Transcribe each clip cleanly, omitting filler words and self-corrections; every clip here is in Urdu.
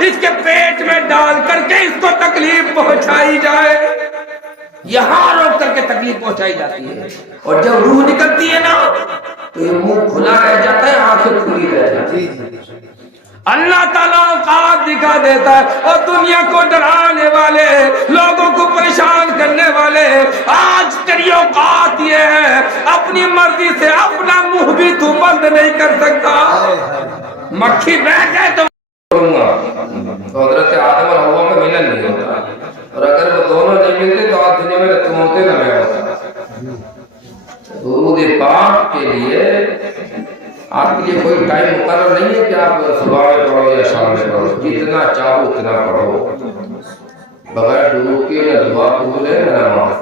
اس کے پیٹ میں ڈال کر کے اس کو تکلیف پہنچائی جائے، یہاں روک کر کے تکلیف پہنچائی جاتی ہے، اور جب روح نکلتی ہے نا تو یہ منہ کھلا رہ جاتا ہے، آنکھیں کھلی رہ جاتی ہے۔ اللہ تعالیٰ اوقات دکھا دیتا ہے، اور دنیا کو ڈرانے والے، لوگوں کو پریشان کرنے والے، آج تیری اوقات یہ ہے اپنی مرضی سے اپنا منہ بھی تو بند نہیں کر سکتا۔ مکھی بیٹھ جائے تو حضرت آدم اور حوا میں ملن نہیں ہوتا، اور اگر وہ دونوں نہیں ملتے تو آج دنیا میں تم ہوتے نہ میں ہوتا۔ درود پاک کے لیے آپ کے لیے کوئی ٹائم مقرر نہیں ہے کہ آپ صبح میں پڑھو یا شام میں پڑھو، جتنا چاہو اتنا پڑھو، بغیر درود کے نہ دعا قبول ہے نہ نماز۔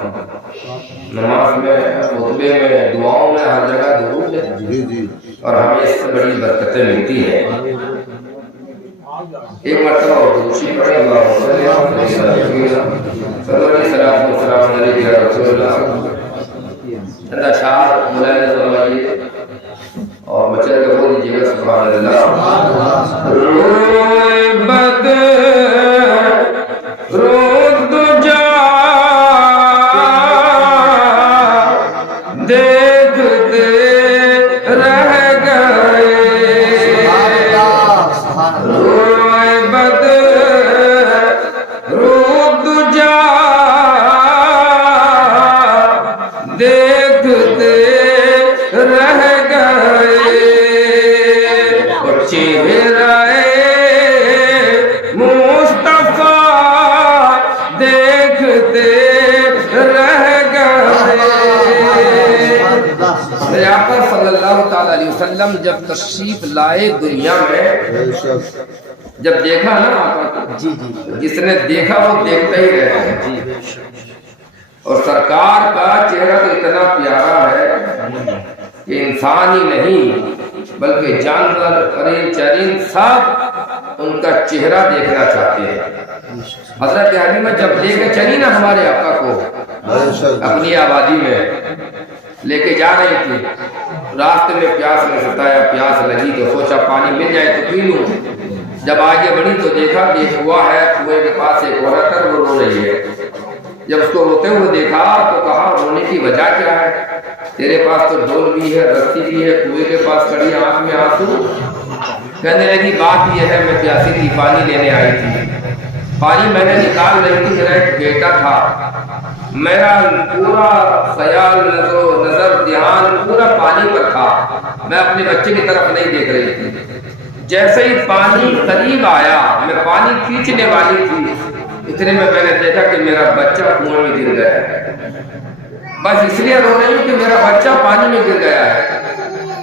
نماز میں، خطبے میں، دعاؤں میں ہر جگہ درود ہے، اور ہمیں اس سے بڑی برکتیں ملتی ہیں۔ ایک مرتبہ اور دوسری پڑھیں، اللہ صلی اللہ علیہ وسلم۔ چندہ شاہ مولانا فرمائیے اور بچے کا بول دیجیے گا سبحان اللہ۔ روئے بد روز دجا دیکھتے رہ گئے، روئے بد روز دجا دیکھتے رہ گئے، اور چہرہ مصطفیٰ دیکھتے رہ گئے۔ آقا صلی اللہ تعالی علیہ وسلم جب تشریف لائے دنیا میں، جب دیکھا نا آقا کو، جس نے دیکھا وہ دیکھتا ہی رہے، اور سرکار کا چہرہ تو اتنا پیارا ہے کہ انسان ہی نہیں بلکہ جانور، پرند چرند سب ان کا چہرہ دیکھنا چاہتے ہیں۔ حضرت حلیمہ جب لے کے چلی نا ہمارے آقا کو اپنی آبادی میں لے کے جا رہی تھی، راستے میں پیاس نے ستایا، پیاس لگی تو سوچا پانی مل جائے تو پی لوں۔ جب آگے بڑھی تو دیکھا کہ ایک کنواں ہے، کنویں کے پاس ایک عورت ہے، وہ رو رہی ہے۔ جب اس کو روتے ہوئے دیکھا تو کہا رونے کی وجہ کیا ہے؟ تیرے پاس تو ڈول بھی ہے، رسی بھی ہے، کنویں کے پاس کھڑی، آنکھ میں آنسو۔ کہنے لگی بات یہ ہے میں پیاسی تھی، پانی لینے آئی تھی، پانی میں نے نکال رہی تھی، میرا ایک بیٹا تھا، میرا پورا خیال، نظر دھیان پورا پانی پر تھا، میں اپنے بچے کی طرف نہیں دیکھ رہی تھی۔ جیسے ہی پانی قریب آیا، میں پانی کھینچنے والی تھی، اتنے میں نے دیکھا کہ میرا بچہ کنویں میں گر گیا ہے۔ بس اس لیے رو رہی ہوں کہ میرا بچہ پانی میں گر گیا ہے۔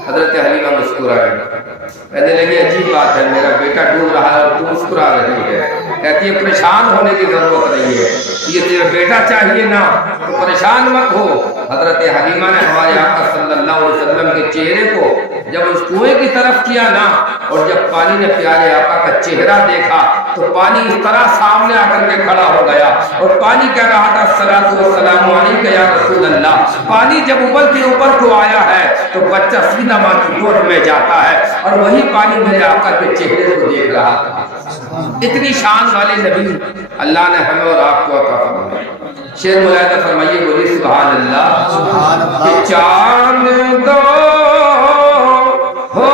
حضرت حلیمہ مسکرائے، کہنے لگی عجیب بات ہے، میرا بیٹا ڈوب رہا ہے اور تو مسکرا رہی ہے۔ کہتی ہے پریشان ہونے کی ضرورت نہیں ہے، یہ تیرا بیٹا چاہیے نا تو پریشان مت ہو۔ حضرت حلیمہ نے ہمارے آقا صلی اللہ علیہ وسلم کے چہرے کو جب اس کنویں کی طرف کیا نا، اور جب پانی نے پیارے آقا کا چہرہ دیکھا تو پانی اس طرح سامنے آ کر کے کھڑا ہو گیا، اور پانی کہہ رہا تھا الصلاۃ والسلام علیک یا رسول اللہ۔ پانی جب ابل کے اوپر کو آیا ہے تو بچہ سیدھا ماں کی گود میں جاتا ہے، اور وہی پانی میرے آقا کے چہرے کو دیکھ رہا تھا۔ اتنی شان والے نبی اللہ نے ہمیں اور آپ کو عطا فرمایا۔ شعر ملاحظہ فرمائیے، بولی سبحان اللہ۔ کہ چاند دو ہو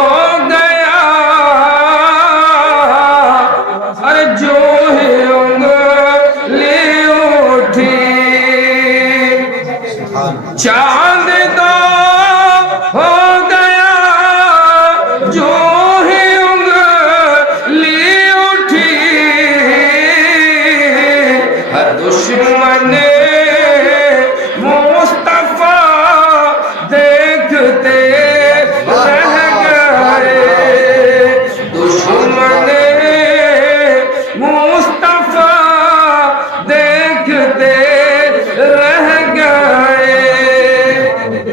گیا اور جو ہی انگلی اٹھی، چاند دو ہو گیا جو ہی انگلی اٹھی، ہر دشمن مصطفیٰ دیکھتے رہ گئے، دشمن مصطفیٰ دیکھتے رہ گئے۔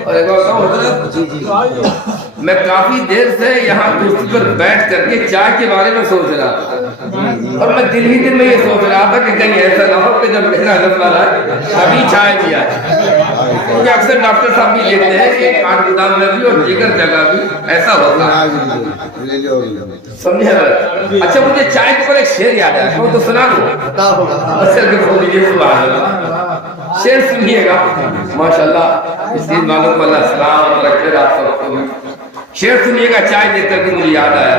اور ایک بات حضرت، میں کافی دیر سے یہاں کرسی پر بیٹھ کر کے چائے کے بارے میں سوچ رہا تھا، اور میں دل ہی دل میں یہ سوچ رہا تھا کہ کہیں ایسا نہ ہو کہ جب میرا نمبر آئے ابھی چائے پیا ہے، کیونکہ اکثر ڈاکٹر صاحب بھی لیتے ہیں کہ کان گودام میں بھی اور دیگر جگہ بھی ایسا ہوتا ہے۔ سمجھے؟ اچھا مجھے چائے کے اوپر ایک شعر یاد آیا، وہ تو سنا دوں اصل کے بول دیجیے سبحان اللہ، شعر سنیے گا ماشاءاللہ، اس دن والوں کو اللہ سلام رکھے آپ سب کو، شعر سنیے گا چائے دے کر کے مجھے یاد آیا۔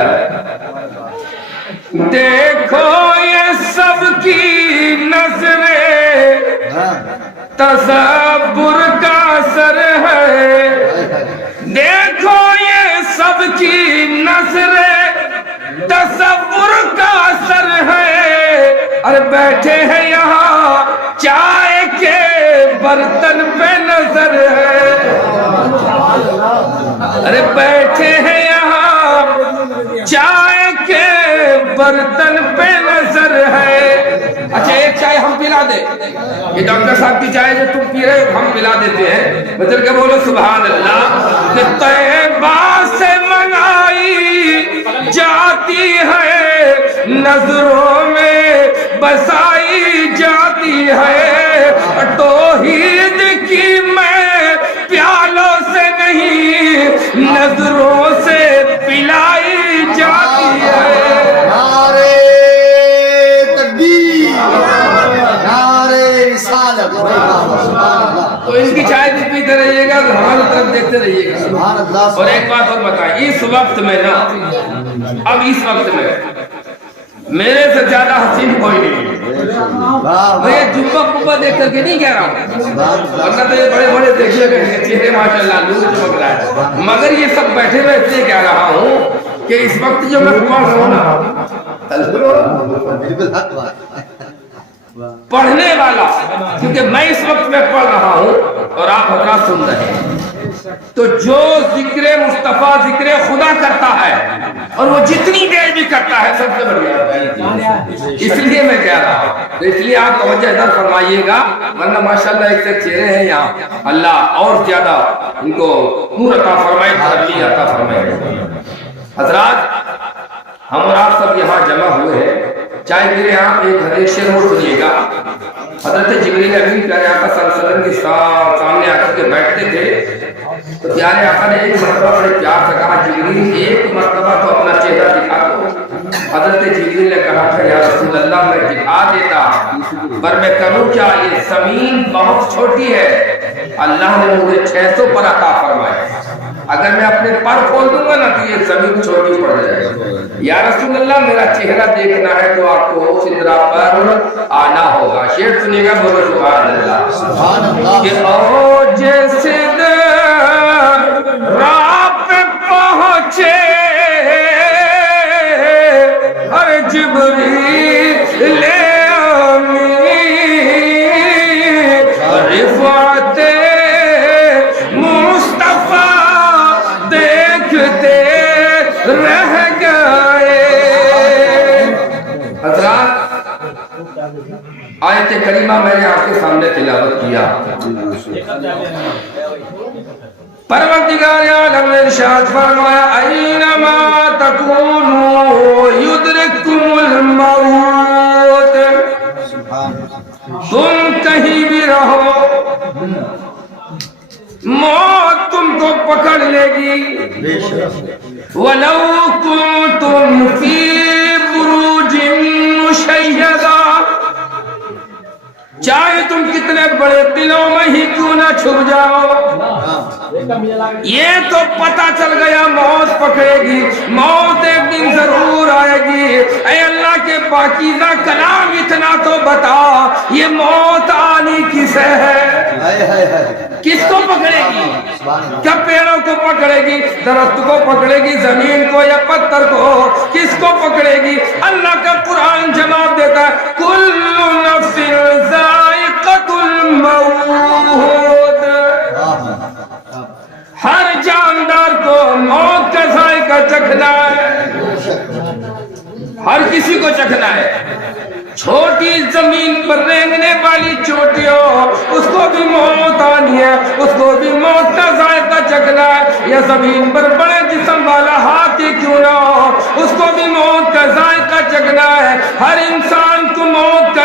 دیکھو یہ سب کی نظریں تصور کا اثر ہے، دیکھو یہ سب کی نظریں تصور کا اثر ہے، اور بیٹھے ہیں یہاں چائے کے برتن پہ نظر ہے، ارے بیٹھے ہیں یہاں چائے کے برتن پہ نظر ہے۔ اچھا ایک چائے ہم پلا دیں، یہ ڈاکٹر صاحب کی چائے جو تم پی رہے ہو ہم پلا دیتے ہیں، مطلب کہ بولو سبحان اللہ، کہ طیبہ سے منائی جاتی ہے نظروں میں بسائی جاتی ہے، توحید کی میں پیالوں سے نہیں نظروں سے پلائی جاتی ہے۔ نعرے تکبیر، نعرے رسالت، تو ان کی چائے بھی پیتے رہیے گا، ہماری طرف دیکھتے رہیے گا۔ اور ایک بات اور بتائیں، اس وقت میں نا، اب اس وقت میں میرے سے زیادہ حسین کوئی نہیں ہے، میں یہ جمعہ کبہ دیکھ کر کے نہیں کہہ رہا ہوں، ورنہ تو یہ بڑے بڑے دیکھیے گا چہرے ماشاءاللہ نور چمک رہا ہے، مگر یہ سب بیٹھے ہوئے اس لیے کہہ رہا ہوں کہ اس وقت جو میں پڑھ رہا ہوں نا، پڑھنے والا، کیونکہ میں اس وقت میں پڑھ رہا ہوں اور آپ حضرات سن رہے ہیں، تو جو ذکر مصطفیٰ ذکر خدا کرتا ہے اور وہ جتنی دیر بھی کرتا ہے سب سے بڑھیا ہے، اس لیے میں کہہ رہا ہوں، تو اس لیے آپ توجہ ادھر فرمائیے گا، ورنہ ماشاءاللہ ایک سے چہرے ہیں یہاں، اللہ اور زیادہ ان کو نور عطا فرمائے، ترقی عطا فرمائے۔ حضرات ہم اور آپ سب یہاں جمع ہوئے ہیں، چاہے میرے یہاں ایک حدیث شعر اور سنیے گا، حضرت جبریل امین پیارے آقا صلی اللہ علیہ وسلم کے سامنے آ کر کے بیٹھتے تھے، تو پیارے آقا نے ایک مرتبہ بڑے پیار سے کہا جبریل ایک مرتبہ تو اپنا چہرہ دکھا دو۔ حضرت جبریل نے کہا تھا یا رسول اللہ میں دکھا دیتا پر میں کروں کیا، یہ زمین بہت چھوٹی ہے، اللہ نے مجھے 600 پر عطا فرمایا، اگر میں اپنے پر کھول دوں گا نا تو یہ زمین چھوٹی پڑ جائے گا، یا رسول اللہ میرا چہرہ دیکھنا ہے تو آپ کو سدرہ پر آنا ہوگا۔ شعر سنیے گا، بولو سبحان اللہ، کہ اوج سدرہ پہ پہنچے ہر جبریل امین، رفعت مصطفیٰ دیکھتے رہ گئے۔ حضرات آیت کریمہ میں نے آپ کے سامنے تلاوت کیا، پروردگار عالم نے ارشاد فرمایا اینما تکونوا یدرککم الموت، تم کہیں بھی رہو موت تم کو پکڑ لے گی، وَلَوْ كُنْتُمْ فِي بُرُوجٍ مُشَيَّدَةٍ، چاہے تم کتنے بڑے قلعوں میں ہی کیوں نہ چھپ جاؤ، یہ تو پتہ چل گیا موت پکڑے گی، موت ایک دن ضرور آئے گی۔ اے اللہ کے پاکیزہ کلام اتنا تو بتا، یہ موت آنی کسے ہے، کس کو پکڑے گی؟ کیا پیڑوں کو پکڑے گی، درخت کو پکڑے گی، زمین کو یا پتھر کو، کس کو پکڑے گی؟ اللہ کا قرآن جواب دیتا ہے کل نفس ذائقۃ الموت، ہر جاندار کو موت کا ذائقہ چکھنا ہے، ہر کسی کو چکھنا ہے، چھوٹی زمین پر رینگنے والی چوٹیوں اس کو بھی موت آنی ہے، اس کو بھی موت کا ذائقہ چکھنا ہے، یا زمین پر بڑے جسم والا ہاتھی کیوں نہ ہو اس کو بھی موت کا ذائقہ چکھنا ہے، ہر انسان کو موت کا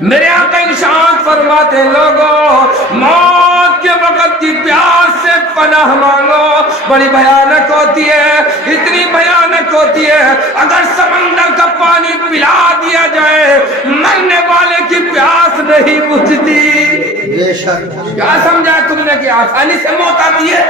میرے آقا ارشاد فرماتے لوگوں موت کے وقت کی پیاس سے پناہ مانگو، بڑی بھیانک ہوتی ہے، اتنی بھیانک ہوتی ہے اگر سمندر کا پانی پلا دیا جائے مرنے والے کی پیاس نہیں بجھتی۔ بے شک کیا سمجھا تم نے کہ آسانی سے موت آتی ہے؟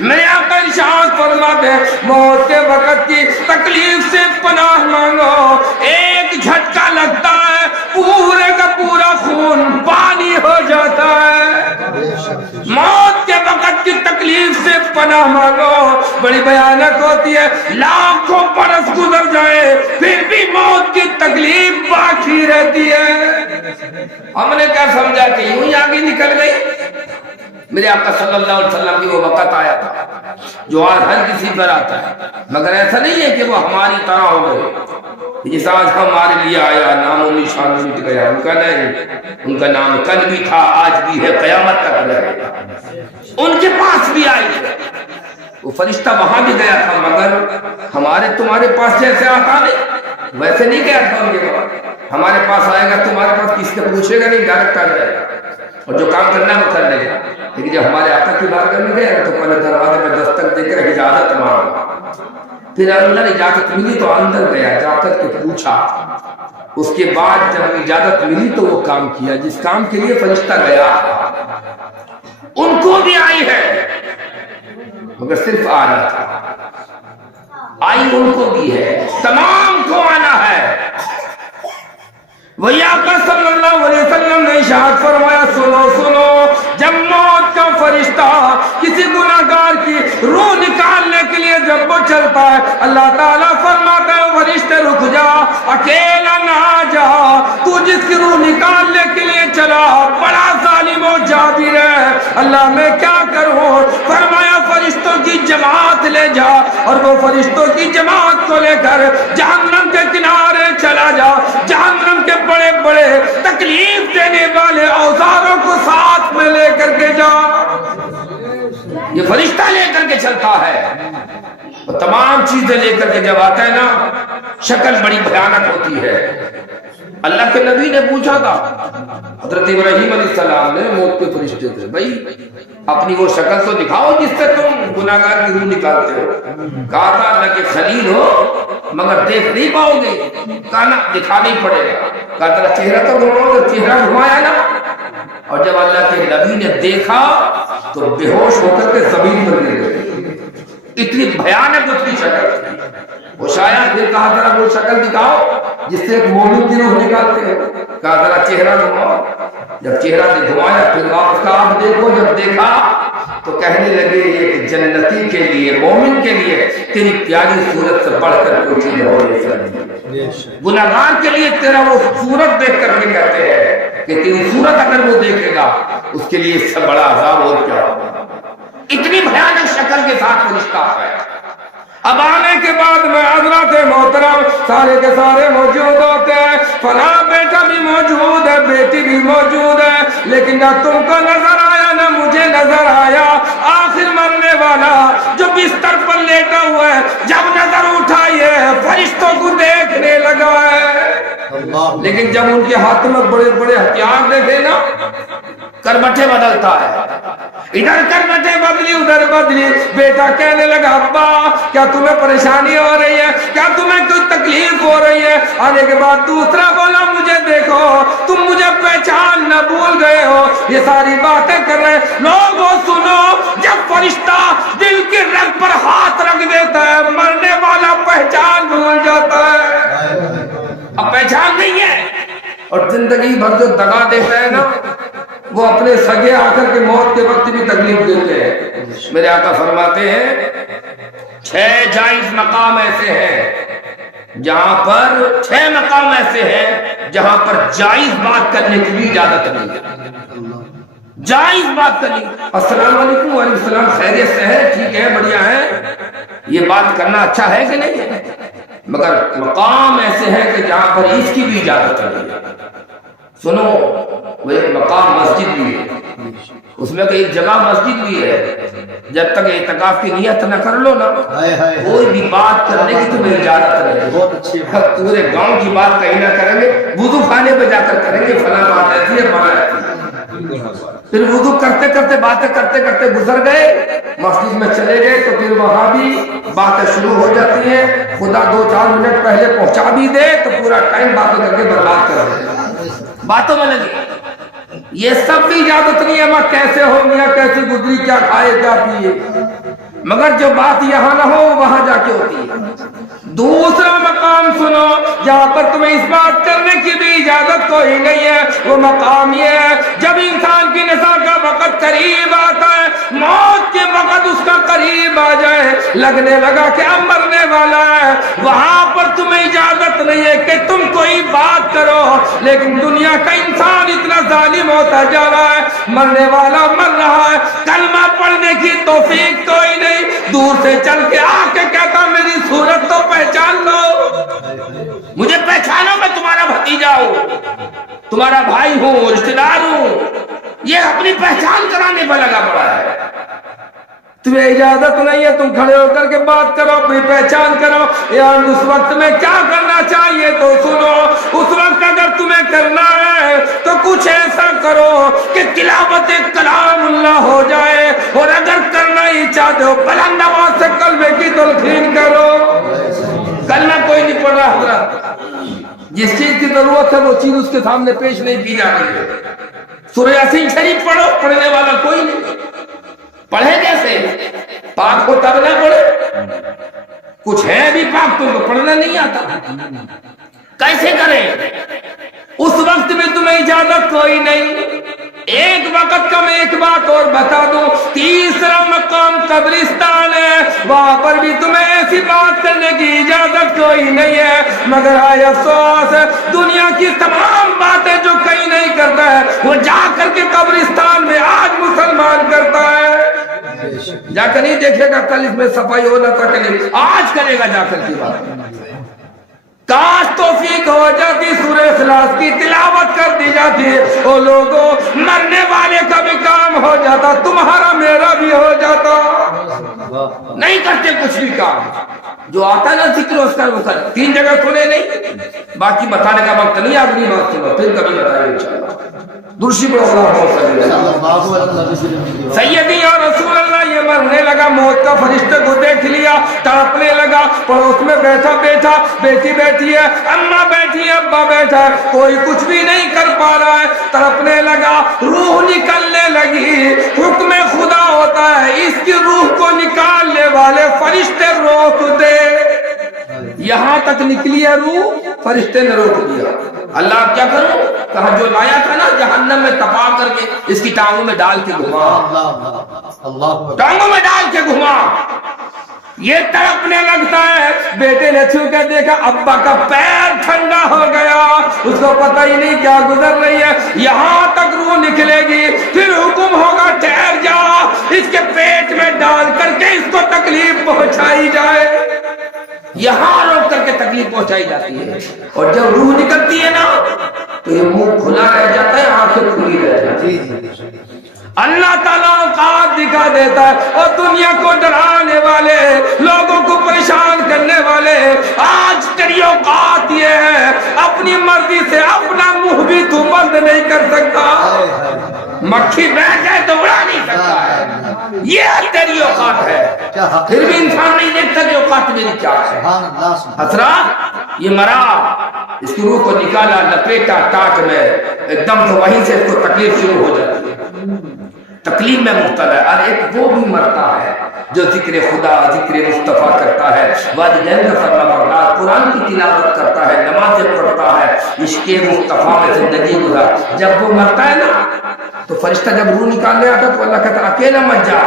میرے آقا ارشاد فرماتے ہیں موت کے وقت کی تکلیف سے پناہ مانگو، ایک جھٹکا لگتا ہے پورے کا پورا خون پانی ہو جاتا ہے۔ موت کے وقت کی تکلیف سے پناہ مانگو، بڑی بھیانک ہوتی ہے، لاکھوں برس گزر جائے پھر بھی موت کی تکلیف باقی رہتی ہے۔ ہم نے کیا سمجھا کہ یوں ہی آگے نکل گئی؟ میرے آقا صلی اللہ علیہ وسلم کی وہ وقت آیا تھا جو آج ہر کسی پر آتا ہے، مگر ایسا نہیں ہے کہ وہ ہماری طرح ہو گئے جس آج ہمارے لیے آیا نام و نشان مٹ گیا، ان کا نہیں، ان کا نام کل بھی تھا آج بھی ہے قیامت تک رہے گا۔ ان کے پاس بھی آئی ہے، وہ فرشتہ وہاں بھی گیا تھا مگر ہمارے تمہارے پاس جیسے آتا نہیں ویسے نہیں گیا تھا ان کے پاس۔ ہمارے پاس آئے گا تمہارے پاس کسی نے پوچھے گا نہیں، ڈائریکٹ آ جائے گا اور جو کام کرنا ہے وہ کر لے گا۔ لیکن جب ہمارے آقا کی بارگاہ میں گئے تو پہلے دروازے میں دستک دے کر اجازت مانگا، پھر اندر اجازت ملی تو اندر گیا، جا کر کے پوچھا، اس کے بعد جب اجازت ملی تو وہ کام کیا جس کام کے لیے فرشتہ گیا۔ ان کو بھی آئی ہے مگر صرف آنا تھا، آئی ان کو بھی ہے، تمام کو آنا ہے۔ وہی آقا صلی اللہ علیہ وسلم نے ارشاد فرمایا سنو سنو، جب موت کا فرشتہ کسی گناہگار کی روح نکالنے کے لیے جب وہ چلتا ہے اللہ تعالیٰ فرماتا ہے فرشتے رک جا، اکیلا نہ جا، تو جس کی روح نکالنے کے لیے چلا بڑا ظالم و جابر ہے، اللہ میں کیا کروں؟ فرمایا فرشتوں کی جماعت لے جا، اور وہ فرشتوں کی جماعت کو لے کر جہنم کے کنارے چلا جا، جہنم کے بڑے بڑے تکلیف دینے والے اوزاروں کو ساتھ میں لے کر کے جا۔ یہ فرشتہ لے کر کے چلتا ہے، وہ تمام چیزیں لے کر کے جب آتا ہے نا شکل بڑی بھیانک ہوتی ہے۔ اللہ کے نبی نے پوچھا تھا حضرت ابراہیم علیہ السلام نے موت کے فرشتے سے، بھائی اپنی وہ شکل تو دکھاؤ جس سے تم گناہگار کی روح نکالتے ہو۔ کہا تھا اللہ کے خلیل ہو مگر دیکھ نہیں پاؤ گے، کہا نا دکھانا ہی پڑے گا۔ کہا تھا چہرہ تو گھماؤ، تو چہرہ گھمایا نا، اور جب اللہ کے نبی نے دیکھا تو بے ہوش ہو کر کے زمین پر گر گئے، اتنی بھیانک اس کی شکل تھی۔ وہ شاید پھر کہا ذرا وہ شکل دکھاؤ جس سے ایک مومن کی روح نکالتے ہیں، کہا ذرا چہرہ گھماؤ، جب چہرہ گھمایا پھر واپس کہا آپ دیکھو، جب دیکھا تو کہنے لگے ایک جنتی کے لیے مومن کے لیے تیری پیاری صورت سے بڑھ کر کوئی چیز ہو نہیں سکتی۔ گناہگار کے لیے تیرا وہ صورت دیکھ کر کے کہتے ہیں کہ تیری صورت اگر وہ دیکھے گا اس کے لیے اس سے بڑا عذاب اور کیا ہوگا۔ اتنی بھیانک شکل کے ساتھ فرشتہ ہے۔ اب آنے کے بعد میں حضرات محترم سارے کے سارے موجود ہوتے ہیں، فلاں بیٹا بھی موجود ہے، بیٹی بھی موجود ہے، لیکن نہ تم کو نظر آیا نہ مجھے نظر آیا۔ آخر مرنے والا جو بستر پر لیٹا ہوا ہے جب نظر اٹھائی ہے فرشتوں کو دیکھنے لگا ہے، لیکن جب ان کے ہاتھ میں بڑے بڑے ہتھیار دیکھے نا کربٹیں بدلتا ہے، ادھر کربٹیں بدلی ادھر بدلی۔ بیٹا کہنے لگا ابا کیا تمہیں پریشانی ہو رہی ہے، کیا تمہیں کوئی تکلیف ہو رہی ہے؟ آنے کے بعد دوسرا بولا مجھے دیکھو تم مجھے پہچان نہ بھول گئے ہو، یہ ساری باتیں کر رہے لوگوں سنو، جب فرشتہ دل کی رگ پر ہاتھ رکھ دیتا ہے مرنے والا پہچان بھول جاتا ہے، اب پہچان نہیں ہے۔ اور زندگی بھر جو دگا دیتا ہے نا وہ اپنے سگے آ کر کے موت کے وقت بھی تکلیف دیتے ہیں۔ میرے آقا فرماتے ہیں 6 جائز مقام ایسے ہیں جہاں پر 6 مقام ایسے ہیں جہاں پر جائز بات کرنے کی بھی اجازت نہیں ہے، جائز بات کرنی۔ السلام علیکم، وعلیکم السلام، خیریت سے ہے؟ ٹھیک ہے، بڑھیا ہے، یہ بات کرنا اچھا ہے کہ نہیں ہے؟ مگر مقام ایسے ہیں کہ جہاں پر اس کی بھی اجازت نہیں ہے۔ سنو وہ ایک مقام مسجد بھی ہے، اس میں کہ ایک جگہ مسجد بھی ہے، جب تک اعتکاف کی نیت نہ کر لو نا کوئی بھی بات کرنے کی تمہیں اجازت نہیں۔ بہت اچھی پورے گاؤں کی بات کہیں نہ کریں گے، وضو خانے پہ جا کر کریں گے فلاں بات ایسی ہے فلاں ایسی ہے۔ پھر وضو کرتے کرتے باتیں کرتے کرتے گزر گئے، مسجد میں چلے گئے تو پھر وہاں بھی باتیں شروع ہو جاتی ہیں، خدا 2-4 منٹ پہلے پہنچا بھی دے تو پورا ٹائم باتیں کر کے برباد کر دے، باتوں میں لگے۔ یہ سب بھی اجازت نہیں ہے، ماں کیسے ہو میاں کیسی گزری، کیا کھائے کیا پیے، مگر جو بات یہاں نہ ہو وہاں جا کے ہوتی ہے۔ دوسرا مقام سنو جہاں پر تمہیں اس بات کرنے کی بھی اجازت کوئی نہیں ہے، وہ مقام یہ ہے جب انسان کی نساء کا وقت قریب آتا ہے، موت کے وقت اس کا قریب آ جائے، لگنے لگا کہ اب مرنے والا ہے، وہاں پر تمہیں اجازت نہیں ہے کہ تم کوئی بات کرو۔ لیکن دنیا کا انسان اتنا ظالم ہوتا جا رہا ہے، مرنے والا مر رہا ہے، کلمہ پڑھنے کی توفیق کوئی نہیں، دور سے چل کے آ کے کہتا میری صورت تو پہچان لو، مجھے پہچانو، میں تمہارا بھتیجا ہوں، تمہارا بھائی ہوں، رشتہ دار ہوں۔ یہ اپنی پہچان کرانے پر لگا پڑا ہے۔ تمہیں اجازت نہیں ہے تم کھڑے ہو کر کے بات کرو، اپنی پہچان کرو۔ یار اس وقت میں کیا کرنا چاہیے تو سنو، اس وقت اگر تمہیں کرنا ہے تو کچھ ایسا کرو کہ تلاوت کلام اللہ ہو جائے، اور اگر کرنا ہی چاہتے ہو بلند آواز سے کلمے کی تلقین کرو۔ کلمہ کوئی نہیں پڑھ رہا حضرت، جس چیز کی ضرورت ہے وہ چیز اس کے سامنے پیش نہیں کی جا رہی ہے۔ سورہ یاسین شریف پڑھو، پڑھنے والا کوئی نہیں، پڑھے کیسے؟ پاک ہو تب نہ پڑھے، کچھ ہے بھی پاک تم کو پڑھنا نہیں آتا، کیسے کریں؟ اس وقت میں تمہیں اجازت کوئی نہیں۔ ایک وقت کا میں ایک بات اور بتا دوں، تیسرا مقام قبرستان ہے، وہاں پر بھی تمہیں ایسی بات کرنے کی اجازت کوئی نہیں ہے، مگر آئے افسوس ہے دنیا کی تمام باتیں جو کہیں نہیں کرتا ہے وہ جا کر کے قبرستان میں آج مسلمان کرتا ہے۔ جا کر نہیں دیکھے گا کل اس میں صفائی ہونا تھا کہ نہیں، آج کرے گا جا کر کی بات۔ کاش توفیق ہو جاتی سورہ اخلاص کی تلاوت کر دی جاتی، او لوگوں مرنے والے کا بھی کام ہو جاتا، تمہارا میرا بھی ہو جاتا۔ نہیں کرتے کچھ بھی کام، جو آتا نا ذکر اس کا وہ کر۔ 3 جگہ سنے نہیں، باقی بتانے کا وقت نہیں، اگلی بات سنو پھر کبھی بتائیں انشاءاللہ۔ درشی پڑھو سیدی یا رسول اللہ، یہ مرنے لگا، موت کا فرشتے کو دیکھ لیا، تڑپنے لگا، پڑوس میں بیٹھا بیٹی بیٹھی ہے، اماں بیٹھی ہے، ابا بیٹھا ہے، کوئی کچھ بھی نہیں کر پا رہا ہے، تڑپنے لگا، روح نکلنے لگی۔ حکم خدا ہوتا ہے اس کی روح کو نکالنے والے فرشتے روک دے، یہاں تک نکلی ہے روح، فرشتے نے روک دیا۔ اللہ کیا کروں؟ کہا جو لایا تھا نا جہنم میں تپا کر کے اس کی ٹانگوں میں ڈال کے گھما، ٹانگوں میں ڈال کے گھما۔ یہ تڑپنے لگتا ہے، بیٹے نے چھو کے دیکھا ابا کا پیر ٹھنڈا ہو گیا، اس کو پتہ ہی نہیں کیا گزر رہی ہے، یہاں تک روح نکلے گی، پھر حکم ہوگا ٹھہر جا، اس کے پیٹ میں ڈال کر کے اس کو تکلیف پہنچائی جائے۔ یہاں روک کر کے تکلیف پہنچائی جاتی ہے، اور جب روح نکلتی ہے نا تو یہ منہ کھلا رہ جاتا ہے، آنکھیں کھلی رہ جاتی ہے۔ اللہ تعالیٰ اوقات دکھا دیتا ہے، اور دنیا کو ڈرانے والے، لوگوں کو پریشان کرنے والے، آج تیری اوقات یہ ہے اپنی مرضی سے اپنا منہ بھی تو بند نہیں کر سکتا، مکھی بیٹھ جائے تو اڑا نہیں سکتا ہے، یہ تیری اوقات ہے۔ پھر بھی انسان نہیں دیکھتا کہ اوقات میری کیا ہے۔ حضرات یہ مرا، اس کی روح کو نکالا، لپیٹا ٹاٹ میں، ایک دم سے وہیں سے اس کو تکلیف شروع ہو جاتی ہے، تکلیف میں مبتلا ہے۔ اور ایک وہ بھی مرتا ہے جو ذکر خدا، ذکر مصطفیٰ کرتا ہے، والدین کا فرمانبردار، قرآن کی تلاوت کرتا ہے، نمازیں پڑھتا ہے، عشق مصطفیٰ میں زندگی گزار۔ جب وہ مرتا ہے نا تو فرشتہ جب روح نکالنے آتا تو اللہ کہتا اکیلا مت جا،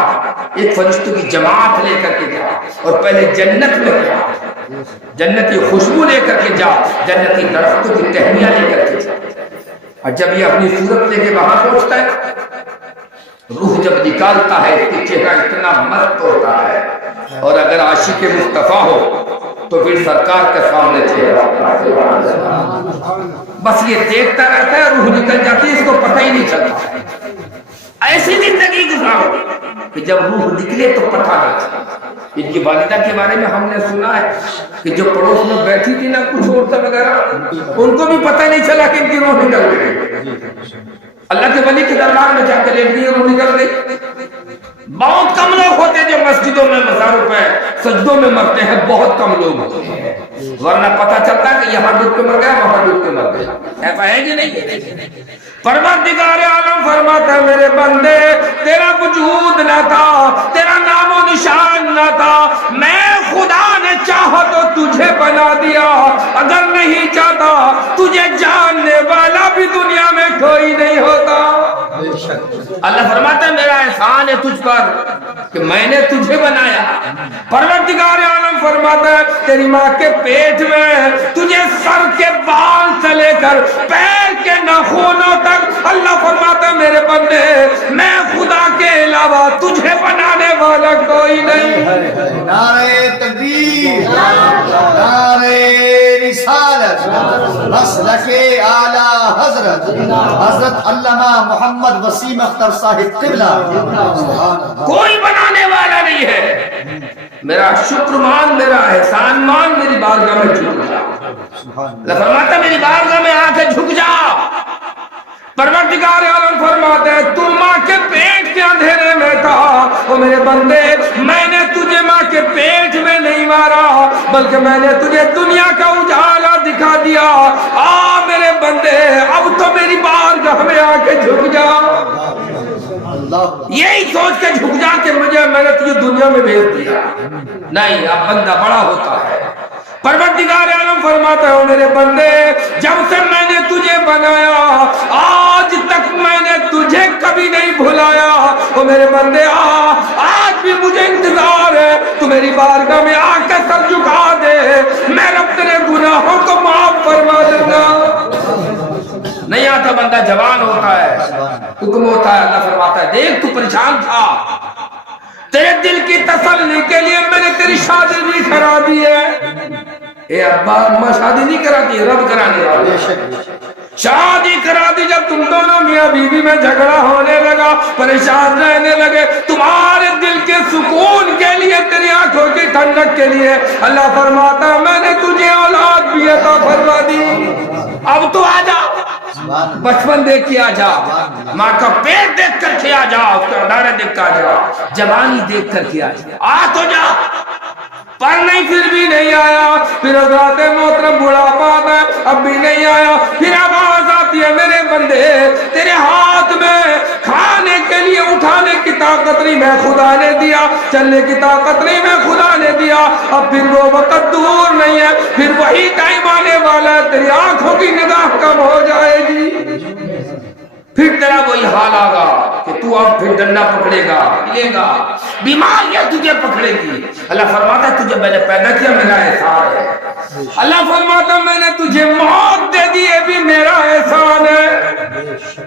ایک فرشتوں کی جماعت لے کر کے جا، اور پہلے جنت میں جا، جنتی خوشبو لے کر کے جا، جنتی درختوں کی ٹہنیاں لے کر کے جا۔ اور جب یہ اپنی صورت لے کے وہاں پہنچتا ہے، روح جب نکالتا ہے اس کے چہرہ اتنا مست ہوتا ہے، اور اگر عاشق مصطفیٰ ہو تو پھر سرکار کے سامنے چہرہ بس یہ دیکھتا رہتا ہے، روح نکل جاتی ہے، اس کو پتہ ہی نہیں چلتا، ایسی زندگی نہیں گزارو کہ جب روح نکلے تو پتہ نہ چلا۔ ان کی والدہ کے بارے میں ہم نے سنا ہے کہ جو پڑوس میں بیٹھی تھی نا کچھ عورتیں وغیرہ، ان کو بھی پتہ نہیں چلا کہ ان کی روح نکل گئی۔ اللہ کے ولی کے دربار میں جا کے لیٹ گئی، روح نکل گئی۔ بہت کم لوگ ہوتے ہیں جو مسجدوں میں مزاروں پہ سجدوں میں مرتے ہیں، بہت کم لوگ ہوتے ہیں، ورنہ پتہ چلتا ہے کہ یہاں ڈوب کے مر گیا وہاں ڈوب کے مر گیا۔ ایسا ہے کہ نہیں؟ پروردگار عالم فرماتا ہے میرے بندے تیرا وجود نہ تھا، تیرا نام و نشان نہ تھا، میں خدا نے چاہا تو تجھے بنا دیا، اگر نہیں چاہتا تجھے جاننے والا بھی دنیا میں کوئی نہیں ہوتا۔ اللہ فرماتا ہے میرا احسان ہے تجھ پر کہ میں نے تجھے بنایا۔ پروردگار عالم فرماتا ہے تیری ماں کے پیٹ میں تجھے سر کے بال سے لے کر پیر کے ناخنوں تک، اللہ فرماتا ہے میرے بندے میں خدا کے علاوہ تجھے بنانے والا کوئی نہیں۔ نعرہ تکبیر، نعرہ رسالت، مسلک اعلی حضرت حضرت علامہ محمد وسیم اختر صاحب قبلہ، کوئی بنانے والا نہیں ہے۔ میرا شکر مان، میرا احسان مان، میری بارگاہ میں جھک جا۔ اللہ فرماتا ہے میری بارگاہ میں آ کے جھک جا۔ پروردگار عالم فرماتا ہے تو ماں کے پیٹ کے اندھیرے میں تھا، او میرے بندے میں نے تجھے ماں کے پیٹ میں نہیں مارا بلکہ میں نے تجھے دنیا کا اجالا دکھا دیا۔ آ میرے بندے اب تو میری بارگاہ میں آ کے جھک جا۔ یہی سوچ کے جھک جا کہ میں نے تجھے دنیا میں بھیج دیا، نہیں اب بندہ بڑا ہوتا ہے۔ پروردگار عالم فرماتا ہے میرے بندے جب سے میں نے تجھے بنایا آج تک میں نے تجھے کبھی نہیں بھلایا۔ او میرے بندے آج بھی مجھے انتظار ہے تو میری بارگاہ میں آ کے سر جھکا دے، میں رب تیرے گناہوں کو معاف فرما دوں گا۔ نہیں آتا بندہ جوان ہوتا ہے، حکم ہوتا ہے، اللہ فرماتا ہے دیکھ تو پریشان تھا، تیرے دل کی تسلی کے لیے میں نے تیری شادی بھی کرا دی ہے۔ اے ابا اماں شادی نہیں کرا دی، رب کرانے والا شادی کرا دی۔ جب تم دونوں میاں بیوی میں جھگڑا ہونے لگا، پریشان رہنے لگے، تمہارے دل کے سکون کے لیے، تیری آنکھوں کی ٹھنڈک کے لیے اللہ فرماتا میں نے تجھے اولاد بھی عطا فرما دی۔ اب تو آ جا، بچپن دیکھ کے آ جا، ماں کا پیٹ دیکھ کر کے آ جا، اس کا ڈارے دیکھ کر آ جا، جوانی دیکھ کر کے آ جا، آ تو جا۔ پر نہیں پھر بھی نہیں آیا، پھر حضرات محترم بڑھاپا آتا ہے اب بھی نہیں آیا، پھر آواز آتی ہے میرے بندے تیرے ہاتھ میں کھانے کے لیے اٹھانے کی طاقت نہیں میں خدا نے دیا، چلنے کی طاقت نہیں میں خدا نے دیا، اب پھر وہ وقت دور نہیں ہے، پھر وہی ٹائم آنے والا ہے تیری آنکھوں کی نگاہ کم ہو جائے گی، پھر تیرا وہی حال آگا کہ تو اب پھر ڈنڈا پکڑے گا، ملے گا، بیماریاں تجھے پکڑے گی۔ اللہ فرماتا ہے تجھے میں نے پیدا کیا میرا احسان ہے۔ اللہ فرماتا ہے میں نے تجھے موت دے دی، یہ بھی میرا احسان ہے۔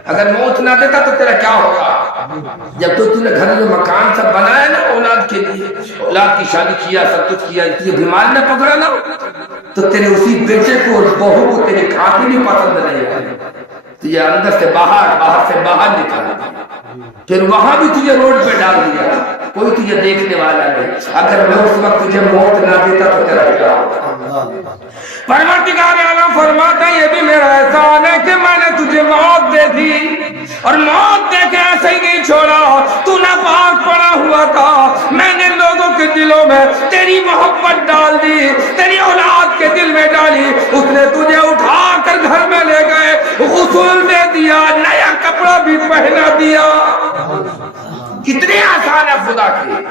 اگر موت نہ دیتا تو تیرا کیا ہوگا؟ جب تو نے گھر میں مکان سب بنایا نا اولاد کے لیے، اولاد کی شادی کیا، سب کچھ کیا، تجھے بیمار نہ پکڑا نا تو تیرے اسی بیٹے کو اور بہو کو تیرے کھاتی نہیں پسند نہیں آئی، تجھے اندر سے باہر، باہر سے باہر نکالا، پھر وہاں بھی تجھے روڈ پہ ڈال دیا، کوئی تجھے دیکھنے والا نہیں۔ اگر میں اس وقت تجھے موت نہ دیتا تو تیرا کیا ہوگا؟ پروردگار عالم فرماتا ہے یہ بھی میرا احسان ہے کہ میں نے تجھے موت دے دی، اور موت دے کے ایسے ہی نہیں چھوڑا، تو ناپاک پڑا ہوا تھا، میں نے لوگوں کے دلوں میں تیری محبت ڈال دی، تیری اولاد کے دل میں ڈالی، اس نے تجھے اٹھا کر گھر میں لے گئے، غسل دے دیا، نیا کپڑا بھی پہنا دیا۔ کتنے آسان ہے خدا کے،